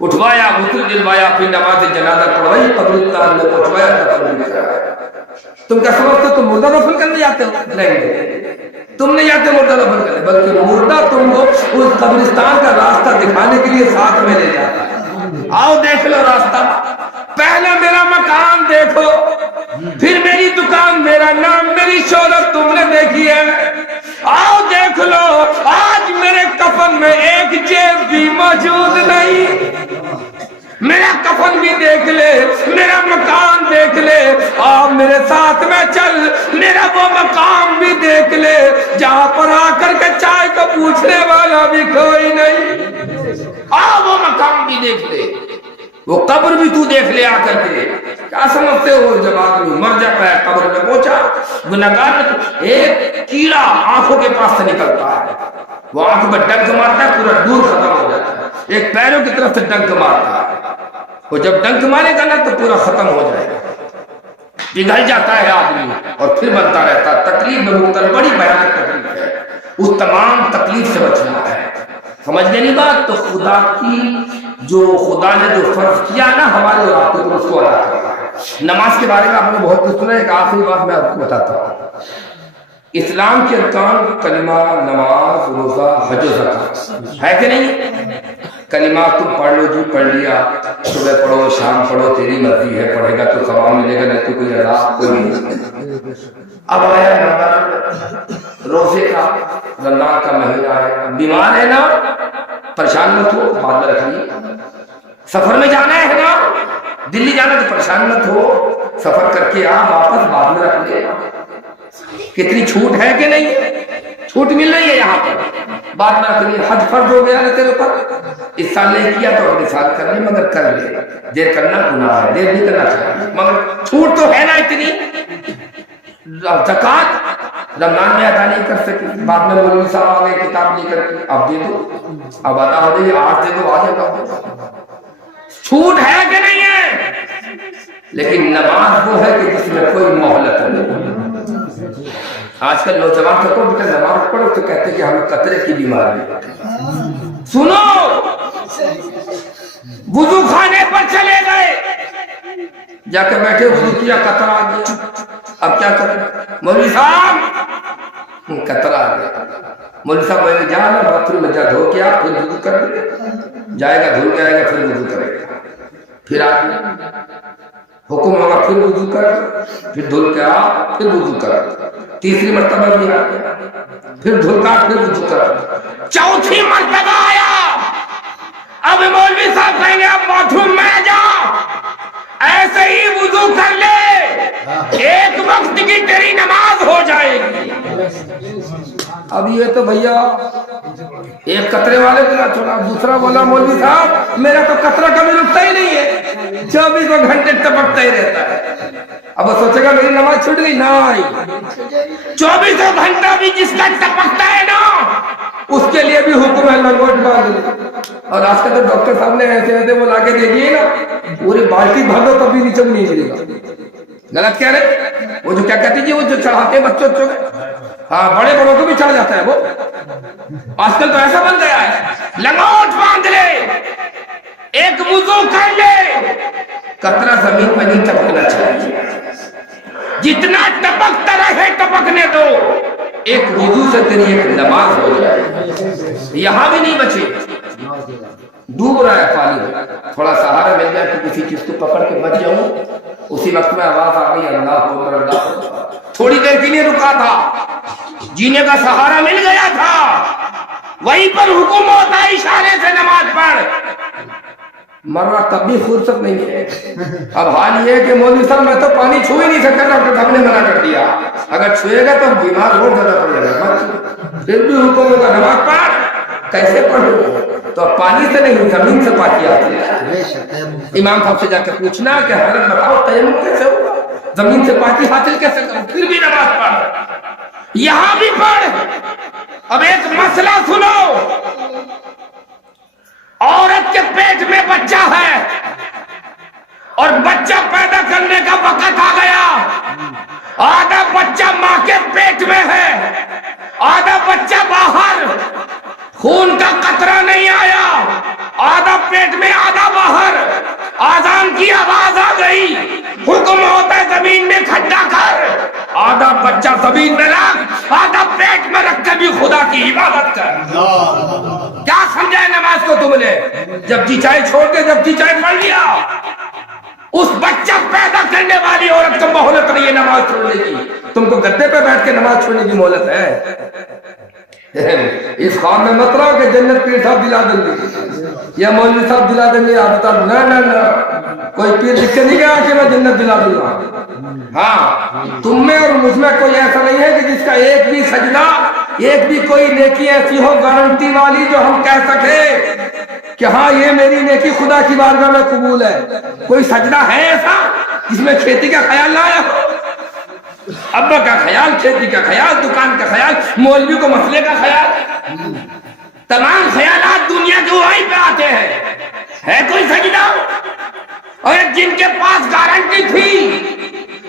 اٹھوایا، غسل دلوایا، پھر نماز جنازہ پڑھوائی، قبرستان میں پہنچوایا، دفن بھی کرایا۔ تم کیا سمجھتے تم مردہ دفن کرنے جاتے ہو؟ نہیں، تم نہیں جاتے مردہ دفن کرنے، بلکہ مردہ تم کو اس قبرستان کا راستہ دکھانے کے لیے ساتھ میں لے جاتا ہے۔ آؤ دیکھ لو راستہ، پہلے میرا مکان دیکھو، پھر میری دکان، میرا نام، میری شہرت تم نے دیکھی ہے، آؤ دیکھ لو آج میرے کفن میں ایک جیب بھی موجود نہیں، میرا کفن بھی دیکھ لے، میرا مکان دیکھ لے، آپ میرے ساتھ میں چل، میرا وہ مقام بھی دیکھ لے جہاں پر آ کر کے چائے کو پوچھنے والا بھی کوئی نہیں، وہ مقام بھی دیکھ لے، وہ قبر بھی تو دیکھ لے آ کر کے۔ کیا سمجھتے ہو جب آدمی مر جاتا ہے قبر میں پہنچا، گناہگار ایک کیڑا آنکھوں کے پاس سے نکلتا ہے، وہ آنکھ میں ڈنک مارتا ہے، پورا دور ختم ہو جاتا ہے، ایک پیروں کی طرف سے ڈنک مارتا ہے، وہ جب ڈنک مارے گا نا تو پورا ختم ہو جائے گا، پگھل جاتا ہے آدمی اور پھر بنتا رہتا ہے۔ تکلیف میں مبتلا، بڑی بھیانک تکلیف ہے، اس تمام تکلیف سے بچنا ہے۔ سمجھ گئے نہیں بات؟ تو خدا کی جو خدا نے جو فرض کیا نا ہمارے اور آپ کے اوپر، اس کو ادا کرنا ہے۔ نماز کے بارے میں آپ نے بہت کچھ سنا ہے، ایک آخری بات میں آپ کو بتاتا ہوں۔ اسلام کے ارکان کلمہ، نماز، روزہ، حج و زکات ہے کہ نہیں؟ کلمہ تم پڑھ لو جی، پڑھ لیا، صبح پڑھو شام پڑھو، تیری مرضی ہے، پڑھے گا تو ثواب ملے گا، نہیں تو کوئی عذاب کوئی نہیں۔ اب آیا رمضان، روزے کا، رمضان کا مہینہ ہے، بیمار ہے نا پریشان مت ہو، بعد میں رکھ لیے۔ سفر میں جانا ہے نا، دلی جانا تو پریشان مت ہو، سفر کر کے آ، واپس بعد میں رکھ لے۔ کتنی چھوٹ ہے کہ نہیں؟ چھوٹ مل رہی ہے یہاں پر، بعد میں رکھ لے۔ حج فرض ہو گیا نا تیرے اوپر، اس سال نہیں کیا تو اگلے سال کر لے، مگر کر لے، دیر کرنا گناہ ہے، دیر نہیں کرنا چاہیے، مگر چھوٹ تو ہے نا اتنی۔ زکات رمضان میں ادا نہیں کر سکی، بعد میں مولوی صاحب آ گئے کتاب لے کر کے، اب دے دو، اب ادا ہو گئی، آج دے دو، آج ادا ہو گئی۔ چھوٹ ہے کہ نہیں ہے؟ لیکن نماز وہ ہے کہ جس میں کوئی مہلت نہیں۔ آج کل نوجوان کو بیٹا نماز پڑھو تو کہتے کہ ہمیں قطرے کی بیماری ہے۔ سنو، وضو خانے پر چلے گئے، جا کے بیٹھے، وضو کیا، قطرہ آ گیا، اب کیا کریں؟ مولوی صاحب قطرہ آ گیا، مولوی صاحب میں نے جانا باتھ روم میں جا، دھو کے آ، پھر وضو کر دے، جائے گا دھل جائے گا، پھر وضو کرے گا، پھر آدمی حکم ہوگا پھر وضو کر، پھر دھل کے آ، پھر وضو کر، تیسری مرتبہ بھی آ گیا، پھر دھل کا، پھر وضو کر، چوتھی مرتبہ آیا، اب مولوی صاحب کہیں گے اب باتھ روم میں جا، ایسے ہی وضو کر لے، ایک وقت کی تیری نماز ہو جائے گی۔ اب یہ تو بھیا ایک قطرے والے کو نہ چھوڑا، دوسرا بولا مولوی صاحب میرا تو قطرہ کبھی رکتا ہی نہیں ہے، 24 گھنٹے ٹپکتا ہی رہتا ہے۔ اب وہ سوچے گا میری نماز چھوٹ گئی، نہیں، 24 گھنٹہ بھی جس کا ٹپکتا ہے نا اس کے لیے بھی حکم ہے لنگوٹ باندھ۔ اور آج کل تو ڈاکٹر صاحب نے ایسے وہ لا کے دے دیے نا، پوری بالٹی بھر دو تب بھی نیچے نہیں ملے گا۔ غلط کہہ رہے، وہ جو کیا کہتی جی، وہ جو چڑھاتے ہیں بچوں کو، ہاں بڑے بڑوں کو بھی چڑھ جاتا ہے وہ، آج کل تو ایسا بن گیا ہے، لنگوٹ باندھ لے، ایک وضو کر لے، قطرہ زمین پر نہیں ٹپکنا چاہیے، جتنا ٹپکتا رہے ٹپکنے دو، ایک وضو سے تیری ایک نماز ہو جائے۔ یہاں بھی نہیں بچے، ڈوب رہا ہے پانی، تھوڑا سہارا مل جائے کہ کسی چیز کو پکڑ کے بچ جاؤں، اسی وقت میں آواز آ گئی اللہ اکبر، اللہ اکبر، تھوڑی دیر کے لیے رکا تھا، جینے کا سہارا مل گیا تھا، وہیں پر حکم ہوتا ہے اشارے سے نماز پڑھ، مرنا تب بھی فرصت نہیں ہے۔ اب حال یہ ہے کہ مولوی صاحب میں تو پانی چھو ہی نہیں سکتا، ڈاکٹر صاحب نے منع کر دیا، اگر چھوئے گا تو بیمار اور زیادہ پڑ جائے گا، پھر بھی حکم ہوگا نماز پڑھ، کیسے پڑھو؟ تو پانی سے نہیں زمین سے پاکی آتی ہے۔ امام صاحب سے جا کے پوچھنا کہ حضرت بتاؤ تیمم کیسے ہوگا، زمین سے پاکی حاصل کیسے کروں، پھر بھی نماز پڑھ، یہاں بھی پڑھ۔ اب ایک مسئلہ سنو، عورت کے پیٹ میں بچہ ہے اور بچہ پیدا کرنے کا وقت آ گیا، آدھا بچہ ماں کے پیٹ میں ہے، آدھا بچہ باہر، خون کا قطرہ نہیں آیا، آدھا پیٹ میں آدھا باہر، آذان کی آواز آ گئی، حکم ہوتا ہے زمین میں کھڈا کر، آدھا بچہ زمین میں رکھ، آدھا پیٹ میں رکھ کے بھی خدا کی عبادت کر۔ کیا سمجھائے نماز کو تم نے؟ جب جی چاہے چھوڑ کے، جب جی چاہے پڑھ لیا۔ اس بچہ پیدا کرنے والی عورت کو مہلت نہیں ہے نماز چھوڑنے کی، تم کو گدے پہ بیٹھ کے نماز چھوڑنے کی مہلت ہے؟ اس خواب میں مت رہو کہ جنت پیر صاحب دلا دیں گے یا مولوی صاحب دلا دیں گے، نہ کوئی پیر لکھ کے نہیں گیا کہ میں جنت دلا دوں گا۔ ہاں تم میں اور مجھ میں کوئی ایسا نہیں ہے کہ جس کا ایک بھی سجدہ، ایک بھی کوئی نیکی ایسی ہو گارنٹی والی جو ہم کہہ سکے کہ ہاں یہ میری نیکی خدا کی بارگاہ میں قبول ہے۔ کوئی سجدہ ہے ایسا جس میں کھیتی کا خیال نہ آیا ہو؟ ابا کا خیال، کھیتی کا خیال، دکان کا خیال، مولوی کو مسئلے کا خیال، تمام خیالات دنیا کے وہیں پہ آتے ہیں۔ ہے کوئی سجدہ؟ اور جن کے پاس گارنٹی تھی،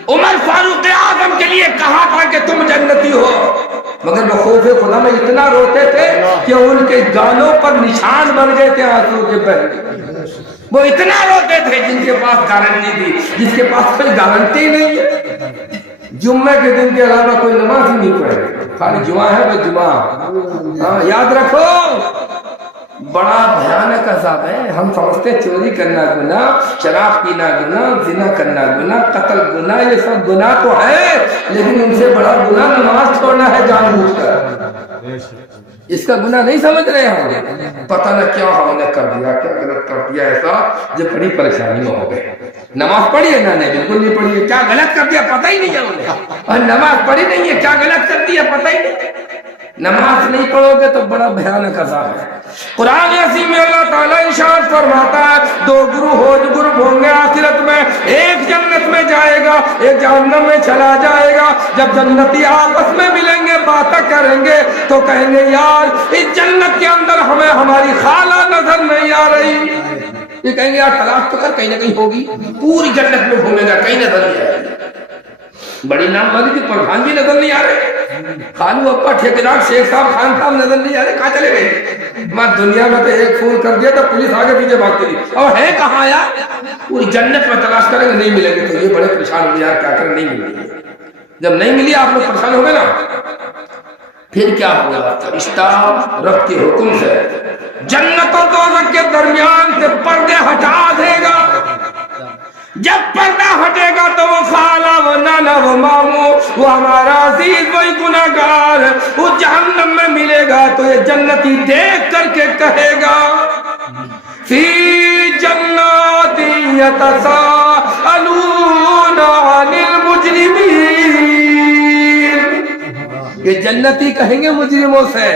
عمر فاروق اعظم کے لیے کہا تھا کہ تم جنتی ہو، مگر وہ خوف خدا میں اتنا روتے تھے کہ ان کے گالوں پر نشان بن گئے تھے آنسو کے بہنے۔ وہ اتنا روتے تھے جن کے پاس گارنٹی تھی، جس کے پاس کوئی گارنٹی نہیں ہے، جمعہ کے دن کے علاوہ کوئی نماز ہی نہیں پڑھے، خالی جمعہ ہے تو جمعہ۔ ہاں یاد رکھو، بڑا بھیانک عذاب ہے۔ ہم سمجھتے چوری کرنا گناہ، شراب پینا گناہ، زنا کرنا گناہ، قتل گناہ، یہ سب گناہ تو ہے، لیکن ان سے بڑا گناہ نماز چھوڑنا ہے جان بوجھ کر۔ اس کا گناہ نہیں سمجھ رہے ہم، پتہ نہ کیا ہم نے کر دیا، کیا غلط کر دیا ایسا جو بڑی پریشانی میں ہو گئے۔ نماز پڑھی ہے نا؟ نہیں، بالکل نہیں پڑھی ہے۔ کیا غلط کر دیا پتہ ہی نہیں ہے انہیں، اور نماز پڑھی نہیں ہے، کیا غلط کر دیا پتہ ہی نہیں۔ نماز نہیں پڑھو گے تو بڑا بھیانک عذاب ہے۔ قرآن عظیم میں اللہ تعالیٰ ارشاد فرماتا ہے، دو گروہ ہوں گے آخرت میں، ایک جنت میں جائے گا، ایک جہنم میں چلا جائے گا۔ جب جنتی آپس میں ملیں گے، باتیں کریں گے تو کہیں گے یار اس جنت کے اندر ہمیں ہماری خالہ نظر نہیں آ رہی۔ یہ کہیں گے یار تلاش تو کر، کہیں نہ کہیں ہوگی، پوری جنت میں گھومے گا کہیں نظر نہیں آئے گی۔ بڑی نام والی تھی پردھان بھی نظر نہیں آ رہے، خالو اپا ٹھیکیدار شیخ صاحب خان صاحب نظر نہیں آ رہے، کہاں چلے گئے؟ میں دنیا میں تو ایک فون کر دیا تو پولیس آگے پیچھے بھاگتی تھی، اور ہے کہاں یار؟ پوری جنت میں تلاش کریں گے نہیں ملیں گے، تو یہ بڑے پریشان ہو یار کیا کریں، نہیں ملی۔ جب نہیں ملی آپ لوگ پریشان ہو گئے نا، پھر کیا ہوگا؟ فرشتہ رب کے حکم سے جنت اور دوزخ کے درمیان سے پردے ہٹا دے گا۔ جب پردہ ہٹے گا تو وہ خالہ، وہ نانا، وہ ماموں، وہ ہمارا عزیز، وہی گناہگار وہ جہنم میں ملے گا تو یہ جنتی دیکھ کر کے کہے گا فی جنات یتساءلون عن المجرمین۔ یہ جنتی کہیں گے مجرموں سے،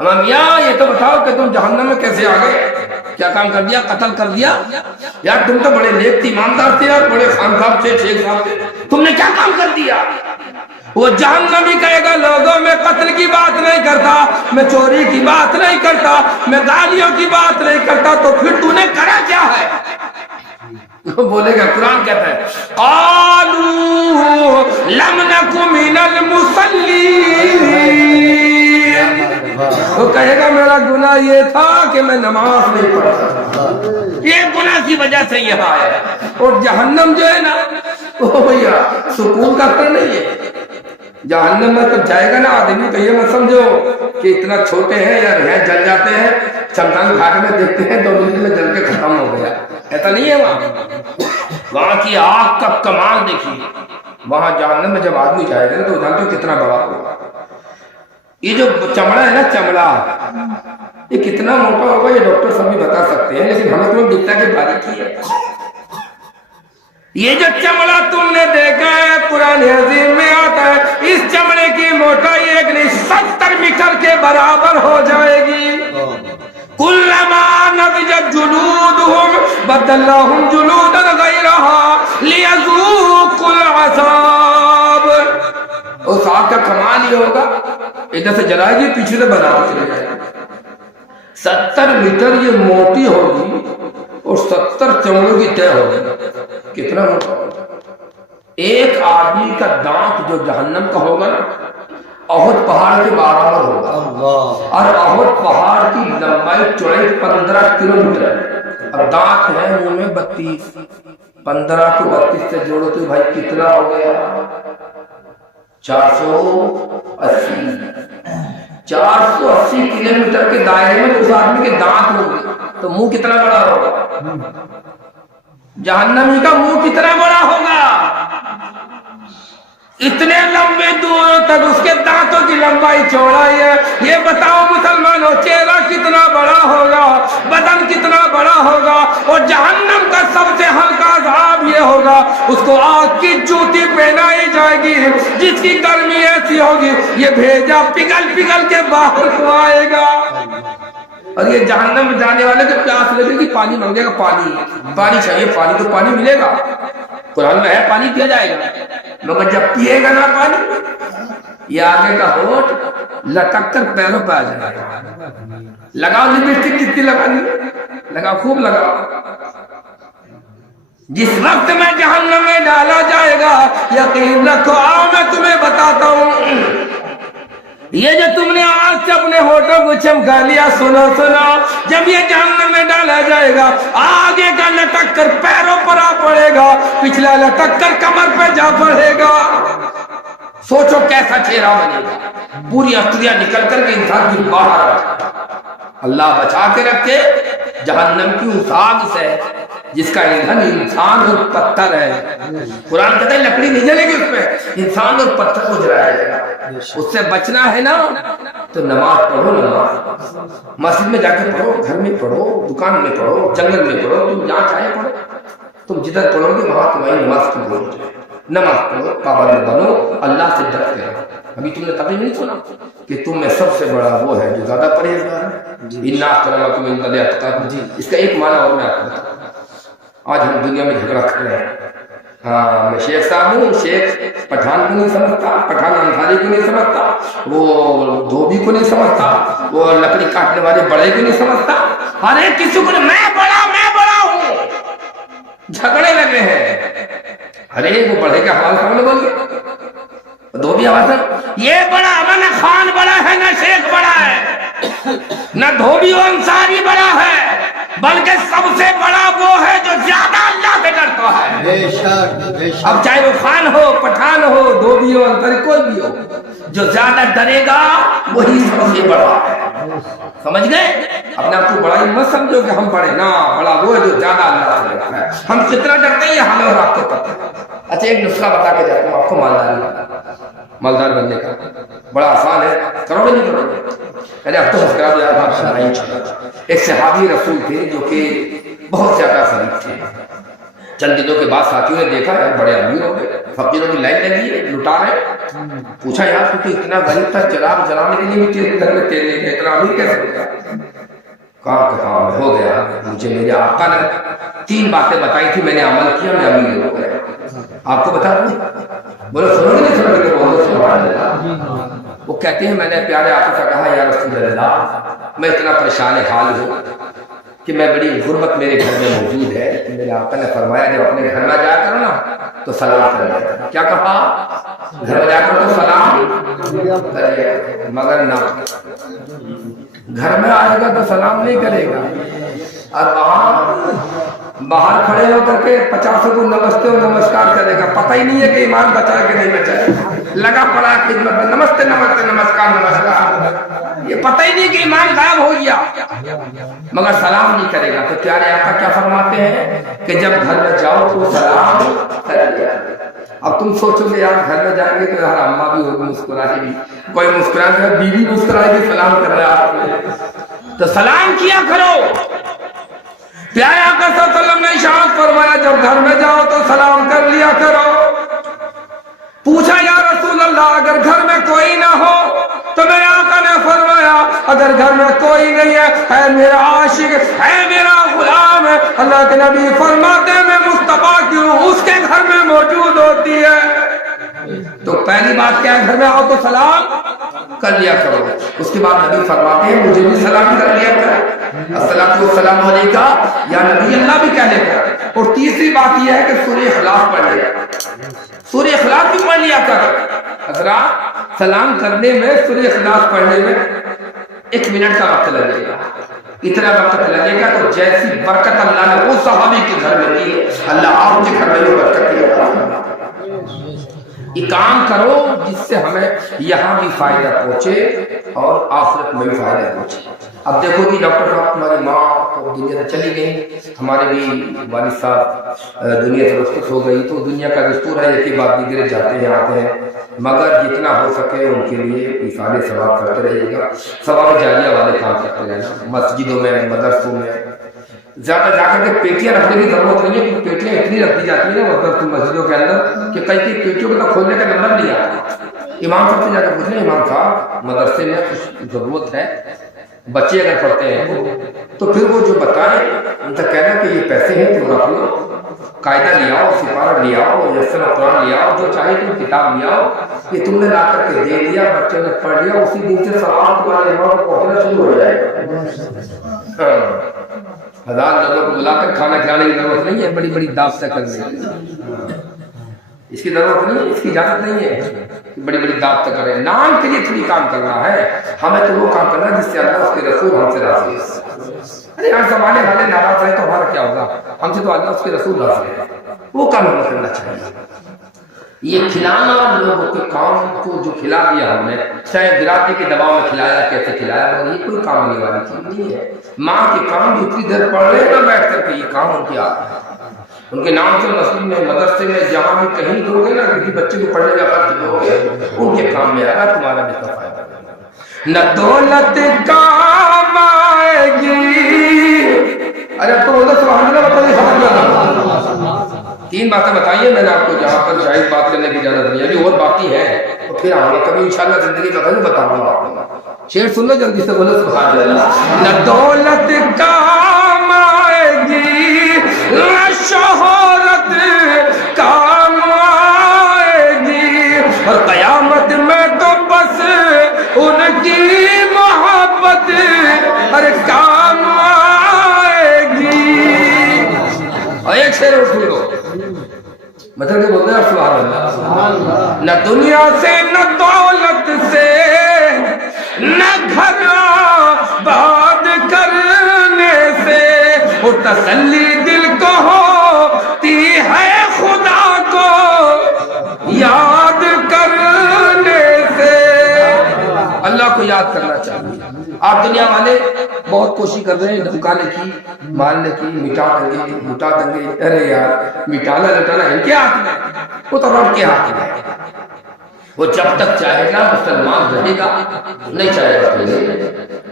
میاں یہ تو بتاؤ کہ تم جہنم میں کیسے آ گئے؟ کیا کام کر دیا؟ قتل کر دیا؟ یار تم تو بڑے نیک ایماندار تھے یار، بڑے خان صاحب تھے، شیخ صاحب تھے، تم نے کیا کام کر دیا؟ وہ جہنمی کہے گا لوگوں میں قتل کی بات نہیں کرتا، میں چوری کی بات نہیں کرتا، میں گالیوں کی بات نہیں کرتا، تو پھر تو نے کرا کیا ہے؟ بولے گا قرآن کہتا ہے قالوا لم نک من المصلین، وہ کہے گا میرا گناہ یہ تھا کہ میں نماز نہیں پڑھتا، یہ گناہ کی وجہ سے یہاں ہے۔ اور جہنم جو ہے نا وہ بھیا سکون کا گھر نہیں ہے، جہنم میں تو جائے گا نا آدمی تو یہ مت سمجھو کہ اتنا چھوٹے ہیں یا رہ جل جاتے ہیں، شمشان گھاٹ میں دیکھتے ہیں 2 منٹ میں جل کے ختم ہو گیا، ایسا نہیں ہے۔ وہاں کی آگ کا کمال دیکھیے، وہاں جہنم میں جب آدمی جائے گا تو جانتے ہو کتنا بڑا ہوگا۔ یہ جو چمڑا ہے نا، چمڑا یہ کتنا موٹا ہوگا یہ ڈاکٹر سب بھی بتا سکتے ہیں، لیکن ہمیں تو دکھتا کہ باریکی ہے۔ یہ جو چمڑا تم نے دیکھا ہے قرآن عظیم میں آتا ہے، اس چمڑے کی موٹائی 1 نہیں 70 میٹر کے برابر ہو جائے گی۔ کلما نضجت جلودہم بدلناہم جلودا غیرہا لیذوقوا العذاب۔ اس آگ کا کمال یہ ہوگا ادھر سے جلائے گی پیچھے سے بناتی چلے جائے گی، 70 میٹر یہ موٹی ہوگی اور 70 چمڑوں کی طے ہوگی، کتنا موٹا ہوگا؟ ایک آدمی کا دانت جو جہنم کا ہوگا نا احد پہاڑ کے برابر ہوگا، اور احد پہاڑ کی لمبائی چوڑائی 15 کلومیٹر ہے، اور دانت ہے منہ میں 32، 15 کو 32 سے جوڑو تو بھائی کتنا ہو گیا؟ 480 کلومیٹر کے دائرے میں اس آدمی کے دانت ہوگے تو منہ کتنا بڑا ہوگا؟ جہنمی کا منہ کتنا بڑا ہوگا؟ اتنے لمبے دور تک اس کے دانتوں کی لمبائی چوڑائی ہے. یہ بتاؤ مسلمانوں چہرہ کتنا بڑا ہوگا, بدن کتنا بڑا ہوگا, اور جہنم کا سب سے ہلکا عذاب یہ ہوگا اس کو آگ کی جوتی پہنائی جائے گی جس کی گرمی ایسی ہوگی یہ بھیجا پگھل پگھل کے باہر کو آئے گا. اور یہ جہنم میں جانے والے کو پیاس لگے گی, پانی مانگے گا, پانی چاہیے, پانی تو پانی ملے گا, قرآن میں ہے پانی پیا جائے گا, مگر جب پیے گا نا پانی یہ آگے کا ہونٹ لٹک کر پیروں پہ آ جائے گا. لگاؤ لپسٹک کتنی لگانی, لگاؤ خوب لگاؤ. جس وقت میں جہنم میں ڈالا جائے گا یقین رکھو, آؤ میں تمہیں بتاتا ہوں, یہ جو تم نے آج سے اپنے ہونٹوں کو چمکا لیا, سنو سنو, جب یہ جہنم میں ڈالا جائے گا آگے کا لٹک کر پیروں پر آ پڑے گا, پچھلا لٹک کر کمر پہ جا پڑے گا. سوچو کیسا چہرہ بنے گا, پوری افطریاں نکل کر کے انسان کی باہر آ جائے. اللہ بچا کے رکھے جہنم کی اس آگ سے جس کا ایندھن انسان اور پتھر ہے. قرآن کہتا ہے لکڑی نہیں جلے گی اس پہ, انسان اور پتھر کو جلایا جائے گا. اس سے بچنا ہے نا تو نماز پڑھو, نماز مسجد میں جا کے پڑھو, گھر میں پڑھو, دکان میں پڑھو, جنگل میں پڑھو, تم جہاں چاہے پڑھو, تم جدھر پڑھو گے وہاں تمہاری نماز قبول ہو جائے. نماز پڑھو, پابند بنو, اللہ سے ڈرتے رہو. ابھی تم نے کبھی نہیں سنا کہ تم میں سب سے بڑا وہ ہے جو زیادہ پرہیزگار ہے. اِنَّ أَكْرَمَكُمْ عِندَ اللَّهِ أَتْقَاكُمْ, اس کا ایک معنی اور میں آپ کو بتاؤں. آج ہم دنیا میں جھگڑا کر رہے ہیں. ہاں میں شیخ صاحب ہوں, شیخ پٹھان کو نہیں سمجھتا, پٹھان انصاری کو نہیں سمجھتا, وہ دھوبی کو نہیں سمجھتا, وہ لکڑی کاٹنے والے بڑے کو نہیں سمجھتا, ہر ایک کسی کو میں بڑا ہوں. جھگڑے لگے ہیں, ہر ایک وہ بڑھے کے حوال سامنے بول گئے. دھوبی آواز ہے یہ بڑا, نہ خان بڑا ہے نہ شیخ بڑا ہے, نہ دھوبی و انصاری بڑا ہے, بلکہ سب سے بڑا وہ ہے جو زیادہ اللہ سے ڈرتا ہے. بے شک. اب چاہے وہ خان ہو, پٹھان ہو, دھوبی ہو, انصاری کوئی بھی ہو, جو زیادہ ڈرے گا وہی سب سے بڑا ہے. سمجھ گئے؟ اپنے آپ کو بڑا ہی مت سمجھو کہ ہم بڑے, نہ, بڑا وہ ہے جو زیادہ اللہ سے ڈرتا ہے. ہم کتنا ڈرتے ہیں ہمیں اور آپ کو پتہ ہے. اچھا ایک نسخہ بتا کے جاتا ہوں آپ کو مالدار بننے کا, بڑا آسان ہے, کرو گے نہیں کرو گے. ارے اب تو مسکرا دو یار, بادشاہ نہیں چھوڑا. ایک صحابی رسول تھے جو کہ بہت زیادہ غریب تھے. چند دنوں کے بعد ساتھیوں نے دیکھا ہے بڑے امیر ہو گئے, فقیروں کی لائن لگی ہے, لٹا رہے. پوچھا یار تو اتنا غریب تھا, چراغ جلانے کے لیے بھی تیرے گھر میں تیل نہیں ہے, اتنا امیر کیسے ہو گیا؟ کہا کہ ہاں ہو گیا, مجھے میرے آقا نے 3 باتیں بتائی تھی, میں نے عمل کیا, میں امیر ہو گیا. آپ کو بتا دوں, بولو سنو گے نہیں سنو گے, بولو سبحان اللہ. وہ کہتے ہیں میں نے پیارے آقا سے کہا یا رسول اللہ میں اتنا پریشان حال ہوں کہ میں بڑی غربت میرے گھر میں موجود ہے. میرے آقا نے فرمایا جب اپنے گھر میں جایا کرو نا تو سلام کرے. کیا کہا؟ گھر میں جا کر تو سلام کرے, مگر نہ گھر میں آئے گا تو سلام نہیں کرے گا, اور وہاں باہر کھڑے ہو کر کے 50 کو نمستے و نمسکار کرے گا. پتہ ہی نہیں ہے کہ ایمان بچا کہ نہیں بچا, لگا پڑا خدمت میں نمستے نمستے نمسکار نمسکار, یہ پتہ ہی نہیں کہ ایمان غائب ہو گیا, مگر سلام نہیں کرے گا. تو پیارے آقا کیا فرماتے ہیں کہ جب گھر میں جاؤ تو سلام کر دیا. اب تم سوچو کہ یار گھر میں جائیں گے تو یار اماں بھی ہوگی مسکرائے گی, کوئی مسکرائے گا, بیوی مسکرائے گی, سلام کر رہے آپ نے تو سلام کیا کرو. پیارے آقا صلی اللہ علیہ وسلم نے ارشاد فرمایا جب گھر میں جاؤ تو سلام کر لیا کرو. پوچھا یا رسول اللہ اگر گھر میں کوئی نہ ہو تو میرے آقا نے فرمایا اگر گھر میں کوئی نہیں ہے میرا عاشق ہے, میرا غلام ہے, اللہ کے نبی فرماتے ہیں میں مصطفیٰ کی ہوں, اس کے گھر میں موجود ہوتی ہے. تو پہلی بات کیا ہے, گھر میں آؤ تو سلام کر لیا کرو. اس کے بعد نبی فرماتے ہیں مجھے بھی سلام کر لیا کرو, الصلاۃ والسلام علیکہ یا نبی اللہ بھی کہہ لے کر. اور تیسری بات یہ ہے کہ سورہ اخلاص پڑھ لیا, سورہ اخلاص بھی پڑھ لیا کر. حضرات سلام کرنے میں سورہ اخلاص پڑھنے میں 1 منٹ کا وقت لگے گا, اتنا وقت لگے گا تو جیسی برکت اللہ نے وہ صحابی کے گھر میں دی اللہ آپ کے گھر میں بھی برکت دیا. یہ کام کرو جس سے ہمیں یہاں بھی فائدہ پہنچے اور آخرت میں بھی فائدہ پہنچے. اب دیکھو کہ ڈاکٹر صاحب تمہاری ماں تو دنیا سے چلی گئی, ہمارے بھی والد صاحب دنیا سے رخصت ہو گئی, تو دنیا کا دستور ہے ایک ہی بات دیگرے جاتے ہیں آتے ہیں, مگر جتنا ہو سکے ان کے لیے ایثار ثواب کرتے رہیے گا, ثواب جاریہ والے کام کرتے رہنا, مسجدوں میں مدرسوں میں زیادہ جا کر کے پیٹیاں رکھنے کی ضرورت نہیں ہے, کیونکہ پیٹیاں اتنی رکھی جاتی ہیں مدرسوں مسجدوں کے اندر کہ کئی پیٹیوں کو تو کھولنے کا نمبر نہیں آتا. امام صاحب سے جا کے پوچھیں, امام صاحب مدرسے میں کچھ ضرورت ہے, بچے اگر پڑھتے ہیں تو پھر وہ جو بتائیں ان کا کہنا کہ یہ پیسے ہیں تو رکھ لو, قاعدہ لے آؤ, سپارہ لے آؤ, یسر قرآن لے آؤ, جو چاہے تم کتاب لے آؤ, یہ تم نے لا کر کے دے دیا, بچے نے پڑھ لیا, اسی دن سے سوال تمہارے امام کو پہنچنا شروع ہو جائے گا. ہزار لوگوں کو بلا کر کھانا کھلانے کی ضرورت نہیں ہے, بڑی بڑی دعوتیں کرنے کی اس کی ضرورت نہیں ہے, اس کی اجازت نہیں ہے بڑی بڑی دعوتیں کریں. نام کے لیے تھوڑی کام کرنا ہے, ہمیں تو وہ کام کرنا ہے جس سے اللہ اس کے رسول ہم سے راضی ہے. ارے ہر زمانے والے ناراض رہے تو ہمارا کیا ہوگا, ہم سے تو اللہ اس کے رسول راضی ہے, وہ کام ہمیں کرنا چاہیے. یہ کھلانا لوگوں کے کام کو جو کھلا دیا ہم نے, چاہے گراتے کے دباؤ میں کھلایا, کیسے کھلایا, یہ کوئی کام نہیں والی چیز نہیں ہے. ماں کے کام بھی اتنی دیر پڑھ رہے ہیں بیٹھ کر کے, یہ کام ان کی آتا ہے. ان کے نام سے مسجد میں, مدرسے میں, جہاں بھی کہیں دو گے نا, کسی بچے کو پڑھنے کا خرچ دو گے, ان کے کام میں آئے گا, تمہارا بھی تو فائدہ. نہ دولت کام آئے گی, ارے تو بولے سبحان اللہ بتائیے, سبحان اللہ. 3 باتیں بتائیے میں نے آپ کو, جہاں پر جائز بات کرنے کی اجازت نہیں ہے, ابھی اور باقی ہے تو پھر آؤں گا کبھی انشاءاللہ زندگی کا کبھی بتاؤں گا آپ کو. شعر سن لو جلدی سے, بولو سبحان اللہ. نہ دولت کام آئے گی, نہ شہرت کام آئے گی, اور قیامت میں تو بس ان کی محبت ہر کام آئے گی. اور ایک شعر اور سن لو, مطلب کہ بولتے ہیں سبحان اللہ. نہ دنیا سے, نہ دولت سے, نہ گھر آباد کرنے سے, وہ تسلی دل کو ہوتی ہے خدا کو یاد کرنے سے. اللہ کو یاد کرنا چاہیے. آپ دنیا والے بہت کوشش کر رہے ہیں دھمکانے کی, مارنے کی, مٹا دیں گے. ارے یار مٹانا لٹانا ان کے ہاتھ میں, وہ تو رب کے ہاتھ میں. وہ جب تک چاہے گا مسلمان رہے گا, نہیں چاہے گا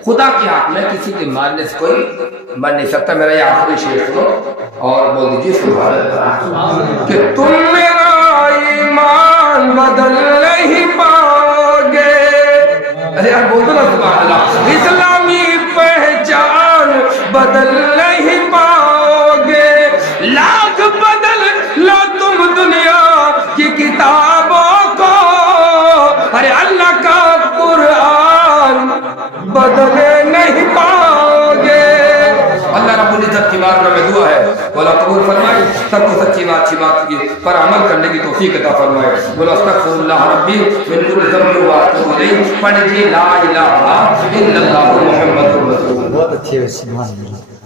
خدا کے ہاتھ میں. کسی کے مارنے سے کوئی مر نہیں سکتا. میرا یہ آخری شعر سنو اور بول دیجیے سبحان اللہ. کہ تم میرا ایمان بدل نہیں پاؤ گے, ارے یار بول دو نا سبحان اللہ. اسلامی پہچان بدل نہیں پاؤ گے, لاکھ بدل لو تم دنیا کی کتابوں کو, ارے اللہ کا قرآن بدلے نہیں پاؤ گے. اللہ رب العزت کی بارگاہ میں دعا ہے, مولا قبول فرمائے, سب کو سچی بات اچھی بات کی پر عمل کرنے کی توفیق عطا فرمائے. بولا استغفر اللہ ربی من کل ذنب و اتوب الیہ. پڑھیے لا الہ الا اللہ محمد رسول اللہ. بہت اچھی ہے, سبحان اللہ.